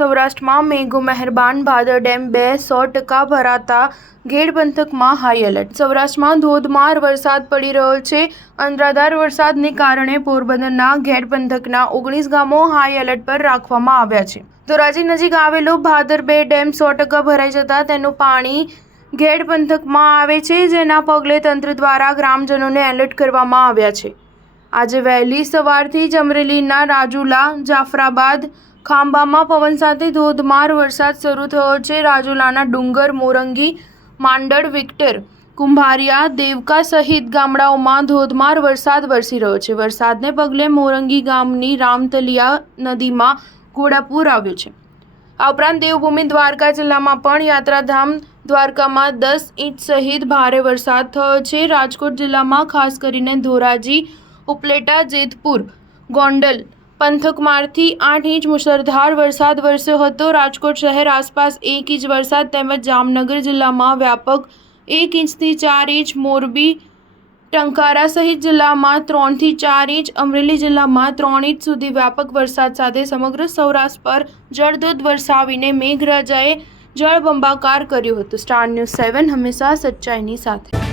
સૌરાષ્ટ્રમાં મેઘો મહેરબાન ભાદર ડેમ 100% ભરાતા ગેડ પંથકમાં હાઈ એલર્ટ। સૌરાષ્ટ્રમાં ધોધમાર વરસાદ પડી રહ્યો છે। અનરાધાર વરસાદને કારણે પોરબંદરના ગેડ પંથકના 19 ગામો હાઈ એલર્ટ પર રાખવામાં આવ્યા છે। ધોરાજી નજીક આવેલો ભાદર 2 ડેમ 100% ભરાઈ જતા તેનું પાણી ગેડ પંથકમાં આવે છે, જેના પગલે તંત્ર દ્વારા ગ્રામજનોને એલર્ટ કરવામાં આવ્યા છે। આજે વહેલી સવારથી જ અમરેલીના રાજુલા, જાફરાબાદ, ખાંભામાં પવન સાથે ધોધમાર વરસાદ શરૂ થયો છે। રાજુલાના ડુંગર, મોરંગી, માંડળ, વિક્ટર, કુંભારિયા, દેવકા સહિત ગામડાઓમાં ધોધમાર વરસાદ વરસી રહ્યો છે। વરસાદને પગલે મોરંગી ગામની રામતલિયા નદીમાં ઘોડાપૂર આવ્યું છે। આ ઉપરાંત દેવભૂમિ દ્વારકા જિલ્લામાં પણ યાત્રાધામ દ્વારકામાં 10 ઇંચ સહિત ભારે વરસાદ થયો છે। રાજકોટ જિલ્લામાં ખાસ કરીને ધોરાજી, ઉપલેટા, જેતપુર, ગોંડલ પંથકમાંથી 8 ઇંચ મુશળધાર વરસાદ વરસ્યો હતો। રાજકોટ શહેર આસપાસ 1 ઇંચ વરસાદ તેમજ જામનગર જિલ્લામાં વ્યાપક 1 ઇંચથી 4 ઇંચ, મોરબી, ટંકારા સહિત જિલ્લામાં 3 થી 4 ઇંચ, અમરેલી જિલ્લામાં 3 ઇંચ સુધી વ્યાપક વરસાદ સાથે સમગ્ર સૌરાષ્ટ્ર પર જળધોધ વરસાવીને મેઘરાજાએ જળબંબાકાર કર્યો હતો। સ્ટાર ન્યૂઝ 7 હંમેશા સચ્ચાઈની સાથે।